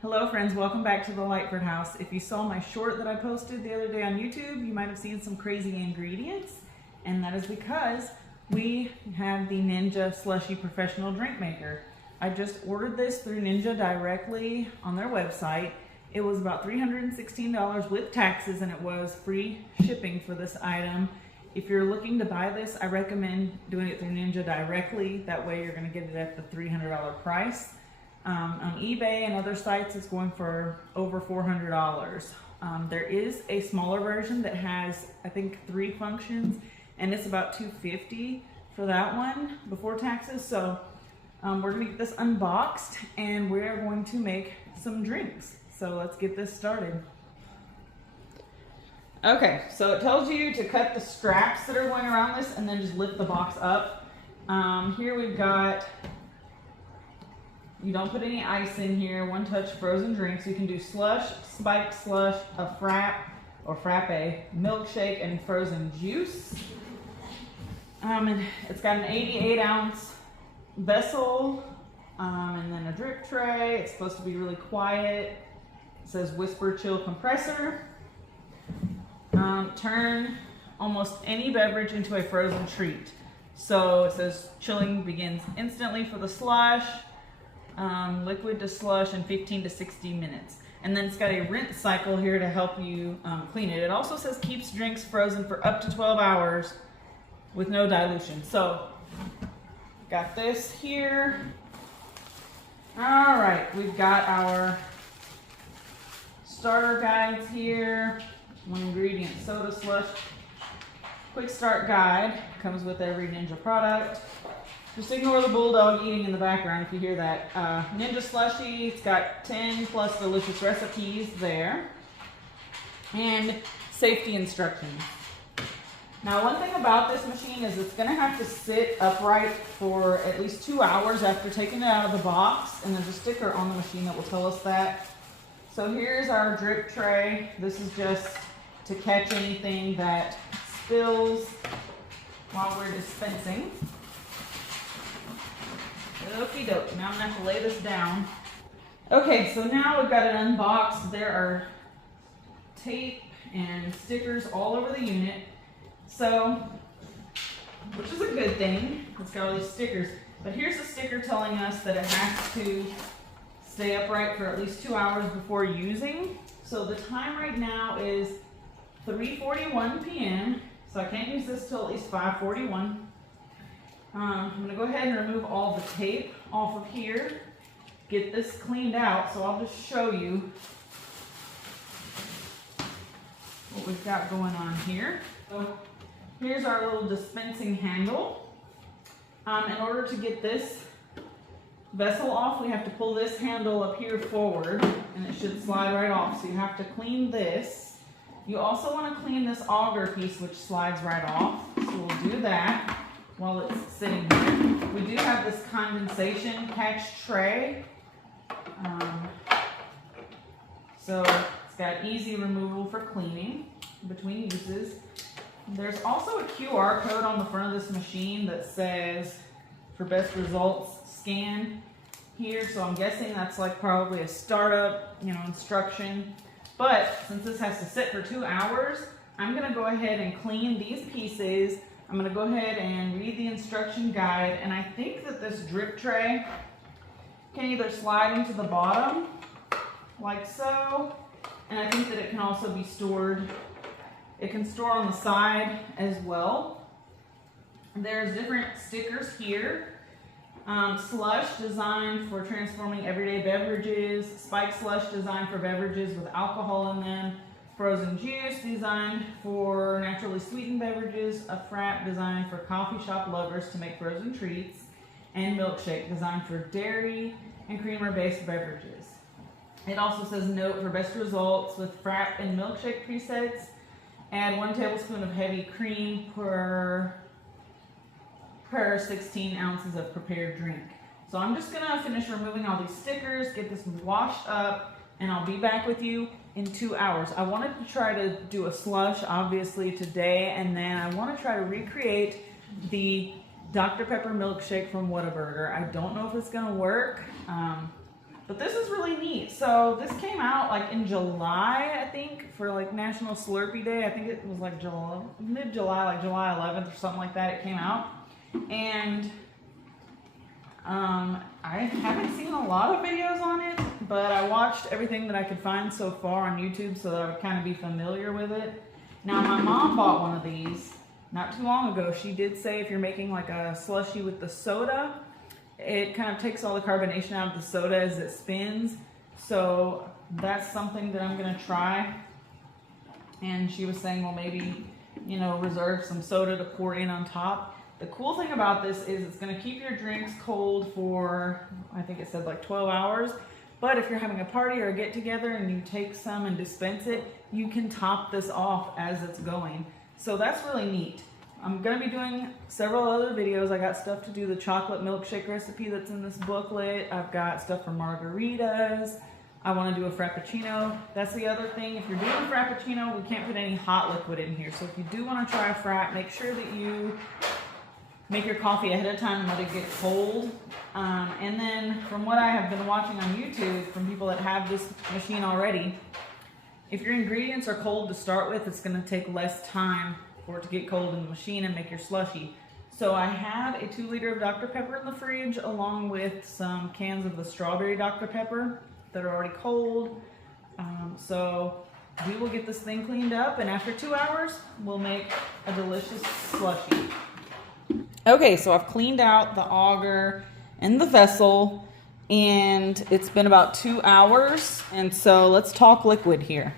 Hello friends, welcome back to the Lightford House. If you saw my short that I posted the other day on YouTube, you might have seen some crazy ingredients, and that is because we have the Ninja Slushi Professional Drink Maker. I just ordered this through Ninja directly on their website. It was about $316 with taxes, and it was free shipping for this item. If you're looking to buy this, I recommend doing it through Ninja directly. That way you're going to get it at the $300 price. On eBay and other sites, it's going for over $400. There is a smaller version that has, I think, 3 functions, and it's about $250 for that one before taxes. So we're going to get this unboxed, and we're going to make some drinks. So let's get this started. Okay, so it tells you to cut the straps that are going around this and then just lift the box up. Here we've got, you don't put any ice in here, one touch frozen drinks. You can do slush, spiked slush, a frap or frappe, milkshake, and frozen juice. And it's got an 88 ounce vessel, and then a drip tray. It's supposed to be really quiet. It says whisper chill compressor. Turn almost any beverage into a frozen treat. So it says chilling begins instantly for the slush. Liquid to slush in 15 to 60 minutes. And then it's got a rinse cycle here to help you clean it. It also says keeps drinks frozen for up to 12 hours with no dilution. So, got this here. All right, we've got our starter guides here. 1 ingredient soda slush. Quick start guide comes with every Ninja product. Just ignore the bulldog eating in the background if you hear that. Ninja Slushi, it's got 10 plus delicious recipes there. And safety instructions. Now, one thing about this machine is it's going to have to sit upright for at least 2 hours after taking it out of the box. And there's a sticker on the machine that will tell us that. So here's our drip tray. This is just to catch anything that spills while we're dispensing. Okie doke, now I'm gonna have to lay this down. Okay, so now we've got it unboxed. There are tape and stickers all over the unit. So, which is a good thing. It's got all these stickers. But here's a sticker telling us that it has to stay upright for at least 2 hours before using. So the time right now is 3:41 p.m. So I can't use this till at least 5:41. I'm going to go ahead and remove all the tape off of here, get this cleaned out, so I'll just show you what we've got going on here. So here's our little dispensing handle. In order to get this vessel off, we have to pull this handle up here forward, and it should slide right off, so you have to clean this. You also want to clean this auger piece, which slides right off, so we'll do that while it's sitting here. We do have this condensation catch tray. So it's got easy removal for cleaning between uses. There's also a QR code on the front of this machine that says for best results scan here. So I'm guessing that's like probably a startup, instruction. But since this has to sit for 2 hours, I'm gonna go ahead and clean these pieces. I'm going to go ahead and read the instruction guide, and I think that this drip tray can either slide into the bottom, like so, and I think that it can also be stored. It can store on the side as well. There's different stickers here. Slush designed for transforming everyday beverages, spiked slush designed for beverages with alcohol in them, frozen juice designed for naturally sweetened beverages, a frap designed for coffee shop lovers to make frozen treats, and milkshake designed for dairy and creamer based beverages. It also says note for best results with frap and milkshake presets. Add 1 tablespoon of heavy cream per 16 ounces of prepared drink. So I'm just gonna finish removing all these stickers, get this washed up, and I'll be back with you in 2 hours. I wanted to try to do a slush, obviously, today, and then I want to try to recreate the Dr. Pepper milkshake from Whataburger. I don't know if it's going to work. But this is really neat. So this came out like in July, I think, for like National Slurpee Day. I think it was like mid-July, like July 11th or something like that. It came out. And I haven't seen a lot of videos on it, but I watched everything that I could find so far on YouTube so that I would kind of be familiar with it. Now, my mom bought one of these not too long ago. She did say if you're making like a slushie with the soda, it kind of takes all the carbonation out of the soda as it spins. So that's something that I'm going to try. And she was saying, well, maybe, you know, reserve some soda to pour in on top. The cool thing about this is it's going to keep your drinks cold for, I think it said like 12 hours. But if you're having a party or a get together and you take some and dispense it, you can top this off as it's going. So that's really neat. I'm going to be doing several other videos. I got stuff to do the chocolate milkshake recipe that's in this booklet. I've got stuff for margaritas. I want to do a frappuccino. That's the other thing. If you're doing a frappuccino, we can't put any hot liquid in here. So if you do want to try a frap, make sure that you make your coffee ahead of time and let it get cold. And then from what I have been watching on YouTube from people that have this machine already, if your ingredients are cold to start with, it's going to take less time for it to get cold in the machine and make your slushie. So I have a 2 liter of Dr. Pepper in the fridge along with some cans of the strawberry Dr. Pepper that are already cold. So we will get this thing cleaned up, and after 2 hours, we'll make a delicious slushie. Okay, so I've cleaned out the auger and the vessel, and it's been about 2 hours, and so let's talk liquid here.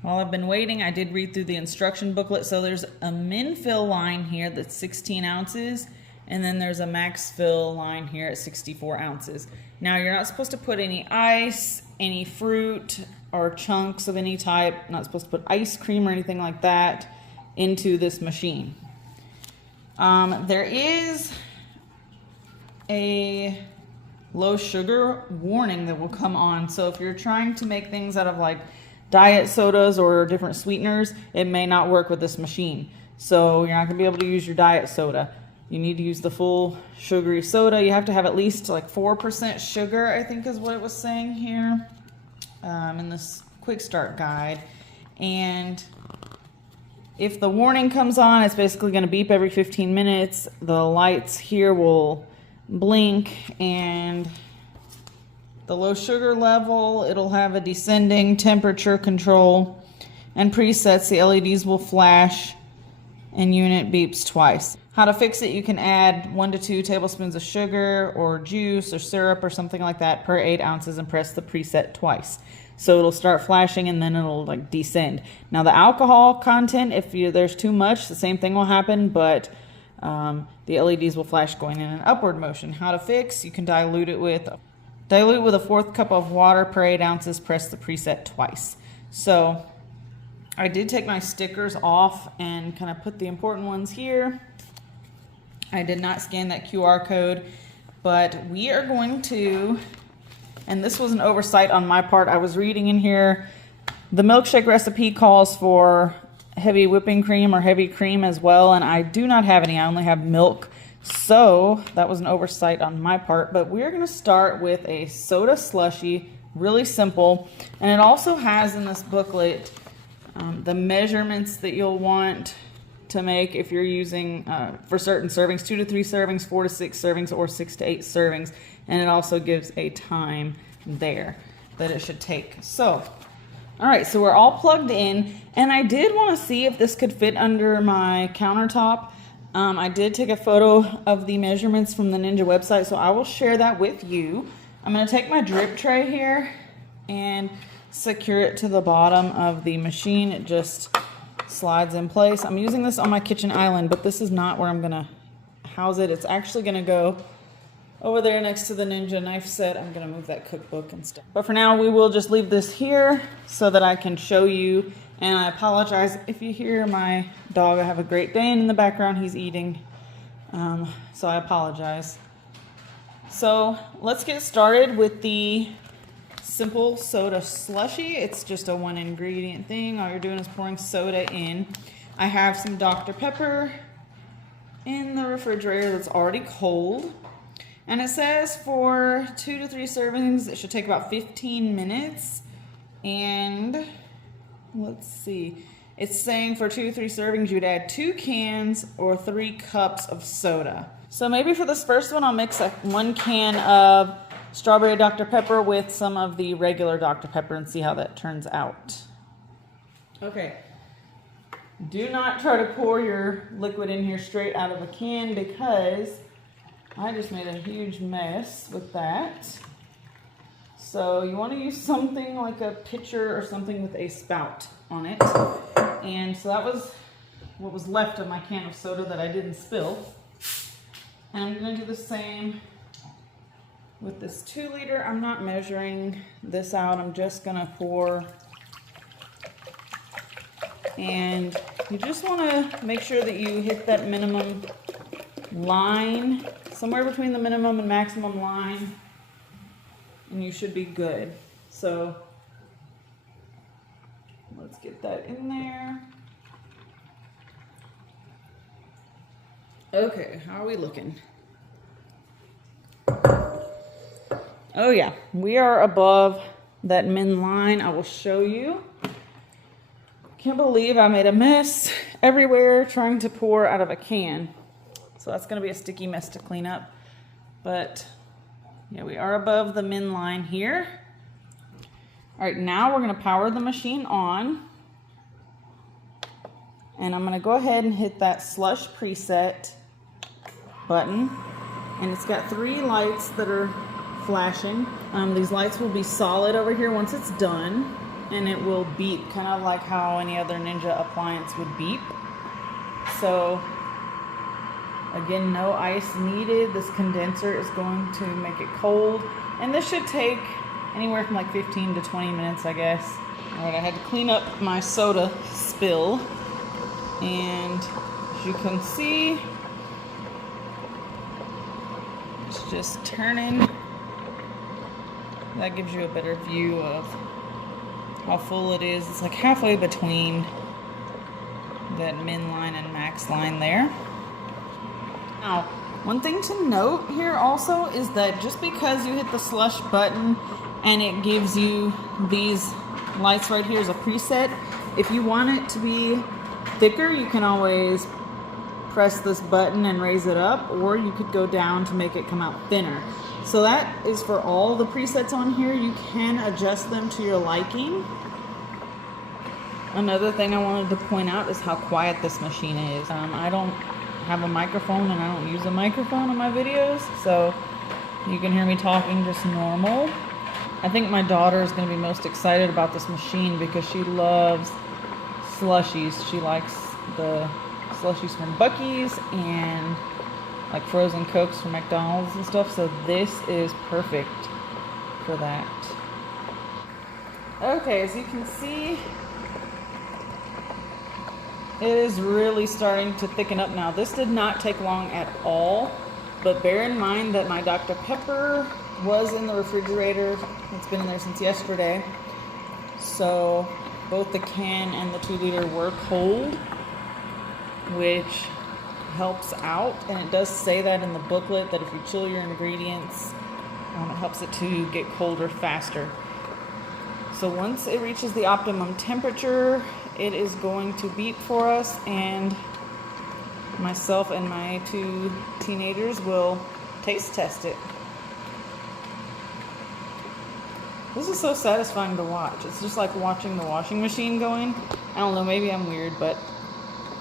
While I've been waiting, I did read through the instruction booklet. So there's a min fill line here that's 16 ounces, and then there's a max fill line here at 64 ounces. Now, you're not supposed to put any ice, any fruit, or chunks of any type. Not supposed to put ice cream or anything like that into this machine. There is a low sugar warning that will come on. So if you're trying to make things out of like diet sodas or different sweeteners, it may not work with this machine. So you're not gonna be able to use your diet soda. You need to use the full sugary soda. You have to have at least like 4% sugar, I think is what it was saying here in this quick start guide. And if the warning comes on, it's basically going to beep every 15 minutes. The lights here will blink, and the low sugar level, it'll have a descending temperature control and presets. The LEDs will flash and unit beeps twice. How to fix it, you can add 1 to 2 tablespoons of sugar or juice or syrup or something like that per 8 ounces and press the preset twice. So it'll start flashing and then it'll like descend. Now the alcohol content, if there's too much, the same thing will happen, but the LEDs will flash going in an upward motion. How to fix, you can dilute with a 1/4 cup of water per 8 ounces, press the preset twice. So I did take my stickers off and kind of put the important ones here. I did not scan that QR code, but we are going to, and this was an oversight on my part. I was reading in here, the milkshake recipe calls for heavy whipping cream or heavy cream as well, and I do not have any. I only have milk. So that was an oversight on my part, but we're going to start with a soda slushie, really simple. And it also has in this booklet the measurements that you'll want to make if you're using for certain servings, 2 to 3 servings, 4 to 6 servings, or 6 to 8 servings. And it also gives a time there that it should take. So, all right, so we're all plugged in, and I did want to see if this could fit under my countertop. I did take a photo of the measurements from the Ninja website, so I will share that with you. I'm going to take my drip tray here and secure it to the bottom of the machine. It just slides in place. I'm using this on my kitchen island, but this is not where I'm going to house it. It's actually going to go over there next to the Ninja knife set. I'm going to move that cookbook and stuff. But for now, we will just leave this here so that I can show you. And I apologize if you hear my dog. I have a Great Dane in the background. He's eating. So I apologize. So let's get started with the simple soda slushie. It's just a 1 ingredient thing. All you're doing is pouring soda in. I have some Dr. Pepper in the refrigerator that's already cold. And it says for 2 to 3 servings, it should take about 15 minutes. And let's see, it's saying for 2 to 3 servings, you'd add 2 cans or 3 cups of soda. So maybe for this first one, I'll mix 1 can of strawberry Dr. Pepper with some of the regular Dr. Pepper and see how that turns out. Okay. Do not try to pour your liquid in here straight out of a can because I just made a huge mess with that. So you want to use something like a pitcher or something with a spout on it. And so that was what was left of my can of soda that I didn't spill. And I'm going to do the same with this 2 liter. I'm not measuring this out. I'm just going to pour. And you just want to make sure that you hit that minimum line, somewhere between the minimum and maximum line, and you should be good. So let's get that in there. Okay, how are we looking? Oh yeah, we are above that min line. I will show you. Can't believe I made a mess everywhere trying to pour out of a can. So that's going to be a sticky mess to clean up. But yeah, we are above the min line here. All right, now we're going to power the machine on. And I'm going to go ahead and hit that slush preset button. And it's got 3 lights that are flashing. These lights will be solid over here once it's done. And it will beep, kind of like how any other Ninja appliance would beep. So, again, no ice needed. This condenser is going to make it cold. And this should take anywhere from like 15 to 20 minutes, I guess. All right, I had to clean up my soda spill. And as you can see, it's just turning. That gives you a better view of how full it is. It's like halfway between that min line and max line there. Now, one thing to note here also is that just because you hit the slush button and it gives you these lights right here as a preset, if you want it to be thicker, you can always press this button and raise it up, or you could go down to make it come out thinner. So that is for all the presets on here. You can adjust them to your liking. Another thing I wanted to point out is how quiet this machine is. I don't have a microphone and I don't use a microphone in my videos, so you can hear me talking just normal. I think my daughter is going to be most excited about this machine because she loves slushies. She likes the slushies from Buc-ee's and like frozen Cokes from McDonald's and stuff, so this is perfect for that. Okay, as you can see, it is really starting to thicken up now. This did not take long at all, but bear in mind that my Dr. Pepper was in the refrigerator. It's been in there since yesterday. So both the can and the 2 liter were cold, which helps out. And it does say that in the booklet that if you chill your ingredients, it helps it to get colder faster. So once it reaches the optimum temperature, it is going to beep for us, and myself and my 2 teenagers will taste test it. This is so satisfying to watch. It's just like watching the washing machine going. I don't know, maybe I'm weird, but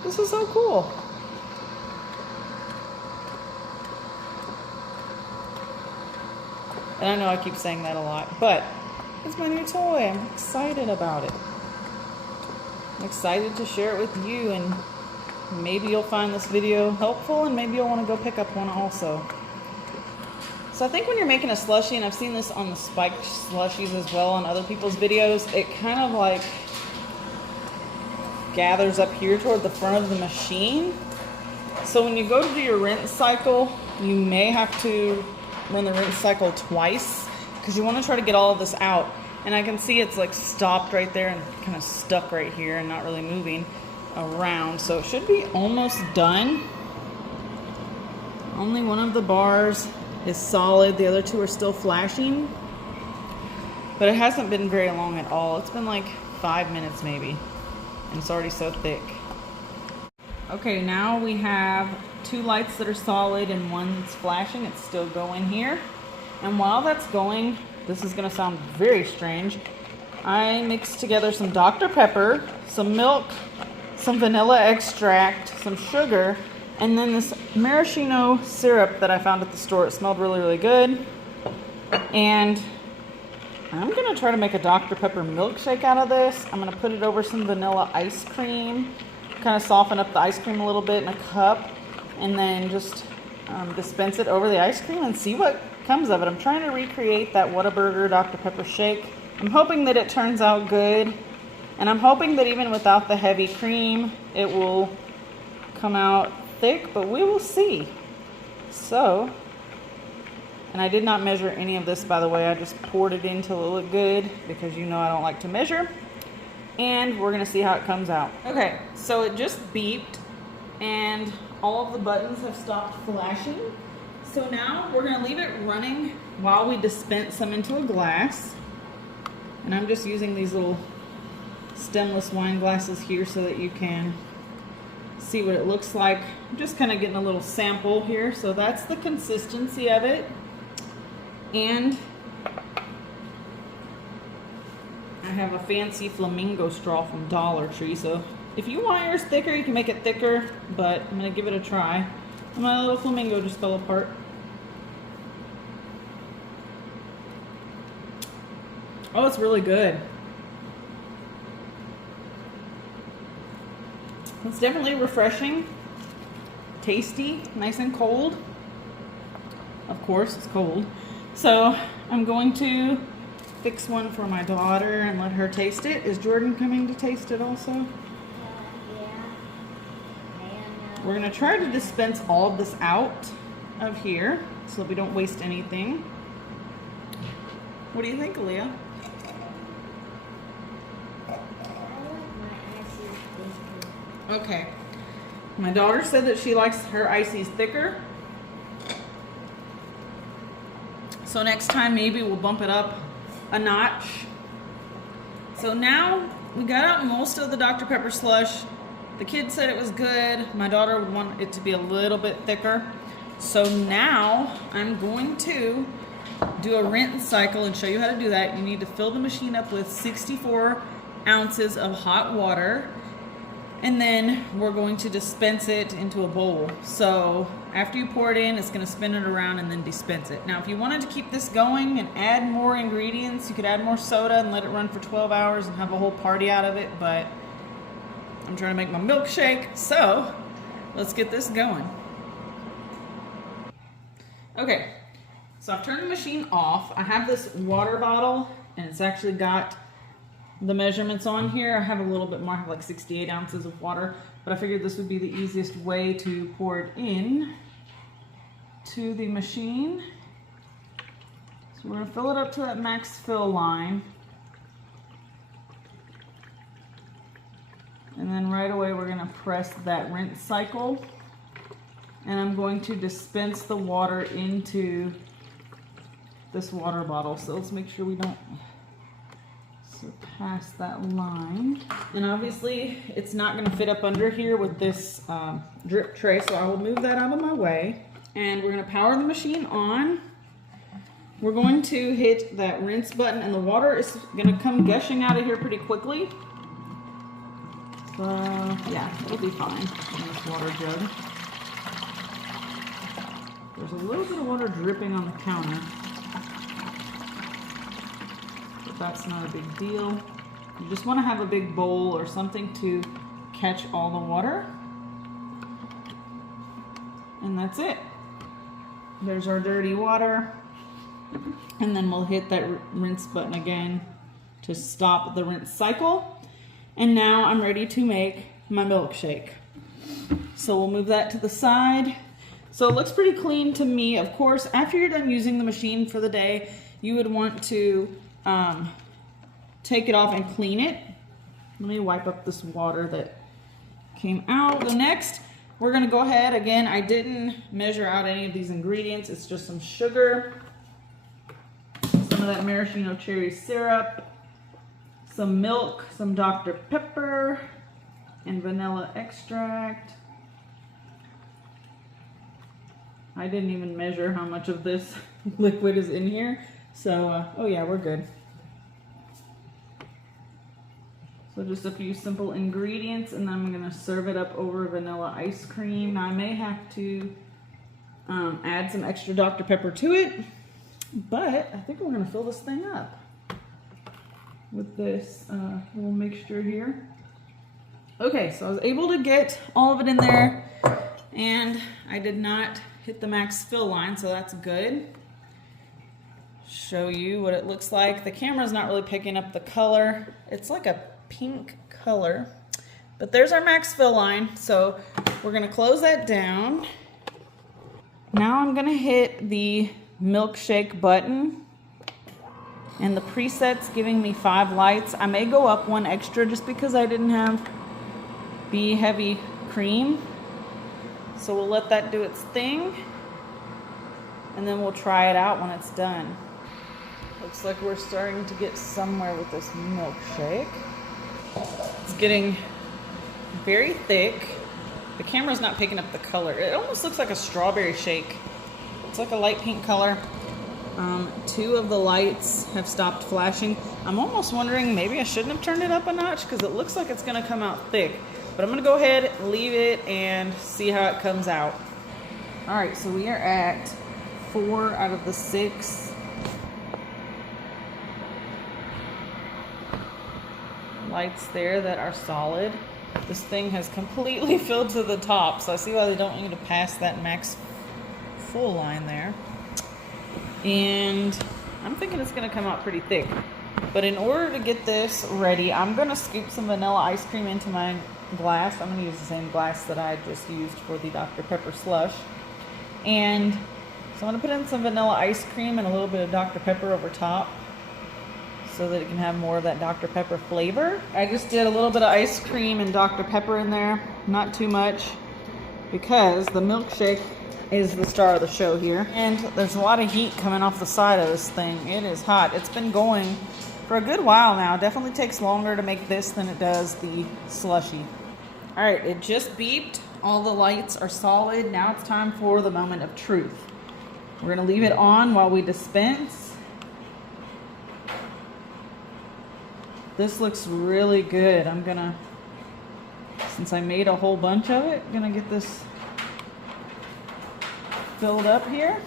this is so cool. And I know I keep saying that a lot, but it's my new toy. I'm excited about it. I'm excited to share it with you, and maybe you'll find this video helpful, and maybe you'll want to go pick up one also. So I think when you're making a slushie, and I've seen this on the spiked slushies as well on other people's videos, it kind of like gathers up here toward the front of the machine. So when you go to do your rinse cycle, you may have to run the rinse cycle twice because you want to try to get all of this out. And I can see it's like stopped right there and kind of stuck right here and not really moving around. So it should be almost done. Only one of the bars is solid. The other two are still flashing. But it hasn't been very long at all. It's been like 5 minutes maybe. And it's already so thick. Okay, now we have 2 lights that are solid and 1 that's flashing. It's still going here. And while that's going, this is gonna sound very strange. I mixed together some Dr. Pepper, some milk, some vanilla extract, some sugar, and then this maraschino syrup that I found at the store. It smelled really, really good. And I'm gonna try to make a Dr. Pepper milkshake out of this. I'm gonna put it over some vanilla ice cream, kind of soften up the ice cream a little bit in a cup, and then just dispense it over the ice cream and see what comes of it. I'm trying to recreate that Whataburger Dr. Pepper shake. I'm hoping that it turns out good, and I'm hoping that even without the heavy cream, it will come out thick, but we will see. So, and I did not measure any of this, by the way. I just poured it in till it looked good, because you know I don't like to measure. And we're gonna see how it comes out. Okay, so it just beeped, and all of the buttons have stopped flashing. So now we're gonna leave it running while we dispense some into a glass. And I'm just using these little stemless wine glasses here so that you can see what it looks like. I'm just kind of getting a little sample here. So that's the consistency of it. And I have a fancy flamingo straw from Dollar Tree. So if you want yours thicker, you can make it thicker, but I'm gonna give it a try. And my little flamingo just fell apart. Oh, it's really good. It's definitely refreshing, tasty, nice and cold. Of course, it's cold. So I'm going to fix one for my daughter and let her taste it. Is Jordan coming to taste it also? Yeah. We're gonna try to dispense all of this out of here so that we don't waste anything. What do you think, Aaliyah? Okay. My daughter said that she likes her ices thicker. So next time maybe we'll bump it up a notch. So now we got out most of the Dr. Pepper slush. The kids said it was good. My daughter would want it to be a little bit thicker. So now I'm going to do a rinse cycle and show you how to do that. You need to fill the machine up with 64 ounces of hot water. And then we're going to dispense it into a bowl. So after you pour it in, it's gonna spin it around and then dispense it. Now, if you wanted to keep this going and add more ingredients, you could add more soda and let it run for 12 hours and have a whole party out of it, but I'm trying to make my milkshake, so let's get this going. Okay, so I've turned the machine off. I have this water bottle, and it's actually got the measurements on here. I have a little bit more, I have like 68 ounces of water, but I figured this would be the easiest way to pour it in to the machine. So we're gonna fill it up to that max fill line. And then right away we're gonna press that rinse cycle. And I'm going to dispense the water into this water bottle. So let's make sure we don't surpass that line. And obviously it's not gonna fit up under here with this drip tray, so I will move that out of my way. And we're gonna power the machine on. We're going to hit that rinse button, and the water is gonna come gushing out of here pretty quickly. So yeah, it'll be fine in this water jug. There's a little bit of water dripping on the counter, but that's not a big deal. You just want to have a big bowl or something to catch all the water. And that's it. There's our dirty water. And then we'll hit that rinse button again to stop the rinse cycle. And now I'm ready to make my milkshake. So we'll move that to the side. So it looks pretty clean to me. Of course, after you're done using the machine for the day, you would want to take it off and clean it. Let me wipe up this water that came out. The next we're gonna go ahead, again, I didn't measure out any of these ingredients. It's just some sugar, some of that maraschino cherry syrup, some milk, some Dr. Pepper, and vanilla extract. I didn't even measure how much of this liquid is in here. So, oh yeah, we're good. So just a few simple ingredients, and then I'm gonna serve it up over vanilla ice cream. Now I may have to add some extra Dr. Pepper to it, but I think we're gonna fill this thing up with this little mixture here. Okay, so I was able to get all of it in there, and I did not hit the max fill line, so that's good. Show you what it looks like. The camera's not really picking up the color. It's like a pink color, but there's our max fill line. So we're gonna close that down. Now I'm gonna hit the milkshake button, and the preset's giving me 5 lights. I may go up 1 extra just because I didn't have the heavy cream. So we'll let that do its thing, and then we'll try it out when it's done. Looks like we're starting to get somewhere with this milkshake. It's getting very thick. The camera's not picking up the color. It almost looks like a strawberry shake. It's like a light pink color. 2 of the lights have stopped flashing. I'm almost wondering maybe I shouldn't have turned it up a notch because it looks like it's gonna come out thick. But I'm gonna go ahead, leave it, and see how it comes out. All right, so we are at 4 out of the 6 lights there that are solid. This thing has completely filled to the top, so I see why they don't want you to pass that max full line there. And I'm thinking it's gonna come out pretty thick. But in order to get this ready, I'm gonna scoop some vanilla ice cream into my glass. I'm going to use the same glass that I just used for the Dr. Pepper slush. And so I'm going to put in some vanilla ice cream and a little bit of Dr. Pepper over top so that it can have more of that Dr. Pepper flavor. I just did a little bit of ice cream and Dr. Pepper in there, not too much, because the milkshake is the star of the show here. And there's a lot of heat coming off the side of this thing. It is hot. It's been going for a good while now. It definitely takes longer to make this than it does the slushy. All right, it just beeped. All the lights are solid. Now it's time for the moment of truth. We're gonna leave it on while we dispense. This looks really good. I'm gonna, since I made a whole bunch of it, gonna get this filled up here.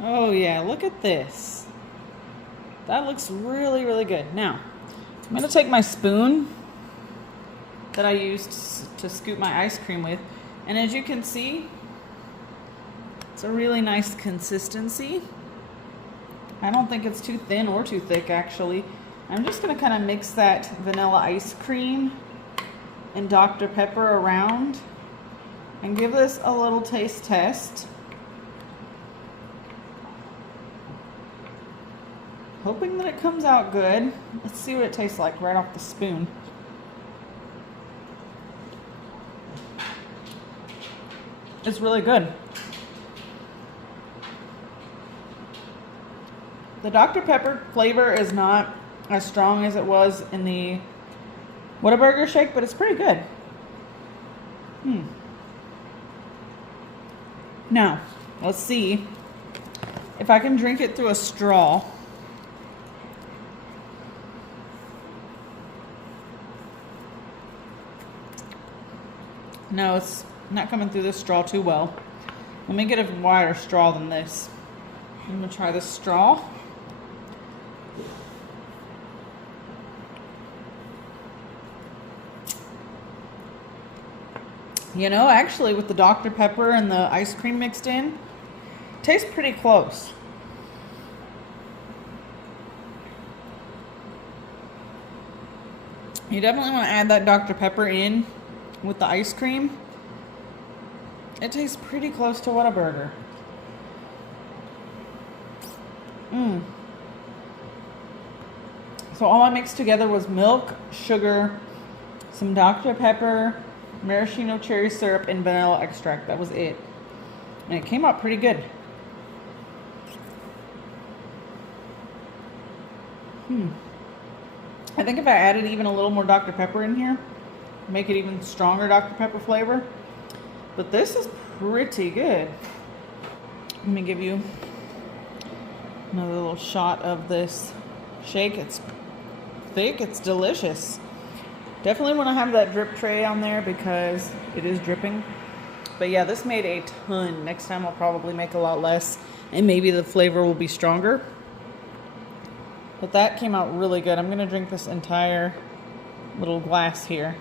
Oh yeah, look at this. That looks really, really good. Now, I'm gonna take my spoon that I used to scoop my ice cream with, and as you can see, it's a really nice consistency. I don't think it's too thin or too thick, actually. I'm just gonna kind of mix that vanilla ice cream and Dr. Pepper around and give this a little taste test. Hoping that it comes out good. Let's see what it tastes like right off the spoon. It's really good. The Dr. Pepper flavor is not as strong as it was in the Whataburger shake, but it's pretty good. Now, let's see if I can drink it through a straw. No, it's not coming through this straw too well. Let me get a wider straw than this. I'm gonna try this straw. You know, actually with the Dr. Pepper and the ice cream mixed in, it tastes pretty close. You definitely want to add that Dr. Pepper in with the ice cream. It tastes pretty close to Whataburger. So all I mixed together was milk, sugar, some Dr. Pepper, maraschino cherry syrup, and vanilla extract. That was it. And it came out pretty good. I think if I added even a little more Dr. Pepper in here, make it even stronger Dr. Pepper flavor. But this is pretty good. Let me give you another little shot of this shake. It's thick, it's delicious. Definitely want to have that drip tray on there because it is dripping. But yeah, this made a ton. Next time I'll probably make a lot less and maybe the flavor will be stronger. But that came out really good. I'm going to drink this entire little glass here.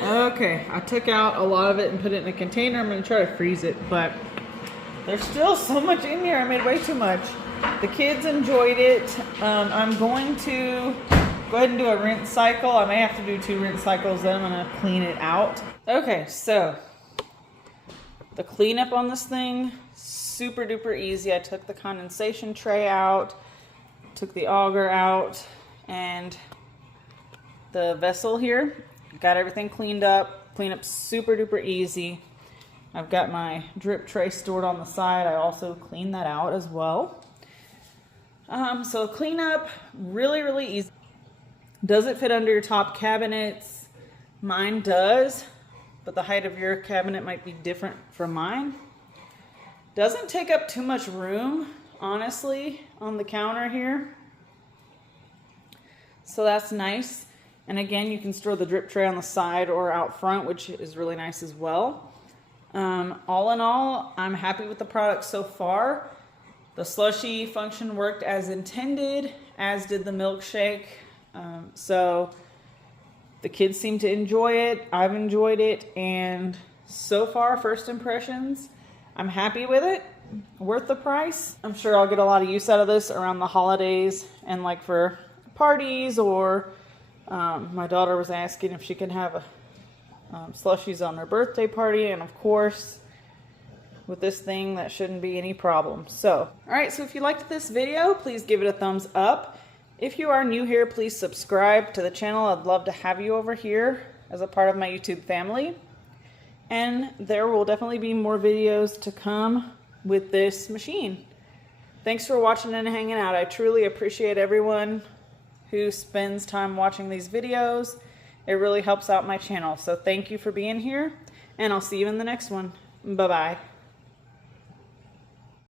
Okay, I took out a lot of it and put it in a container. I'm going to try to freeze it, but there's still so much in here. I made way too much. The kids enjoyed it. I'm going to go ahead and do a rinse cycle. I may have to do 2 rinse cycles, then I'm going to clean it out. Okay, so the cleanup on this thing, super duper easy. I took the condensation tray out, took the auger out, and the vessel here. Got everything cleaned up. Cleanup super duper easy. I've got my drip tray stored on the side. I also cleaned that out as well. So cleanup, really, really easy. Does it fit under your top cabinets? Mine does, but the height of your cabinet might be different from mine. Doesn't take up too much room, honestly, on the counter here. So that's nice. And again, you can store the drip tray on the side or out front, which is really nice as well. All in all, I'm happy with the product so far. The slushy function worked as intended, as did the milkshake. So the kids seem to enjoy it. I've enjoyed it. And so far, first impressions, I'm happy with it. Worth the price. I'm sure I'll get a lot of use out of this around the holidays and like for parties, or my daughter was asking if she can have slushies on her birthday party, and of course with this thing that shouldn't be any problem. So alright, so if you liked this video, please give it a thumbs up. If you are new here, please subscribe to the channel. I'd love to have you over here as a part of my YouTube family, and there will definitely be more videos to come with this machine. Thanks for watching and hanging out. I truly appreciate everyone who spends time watching these videos. It really helps out my channel. So thank you for being here, and I'll see you in the next one. Bye-bye.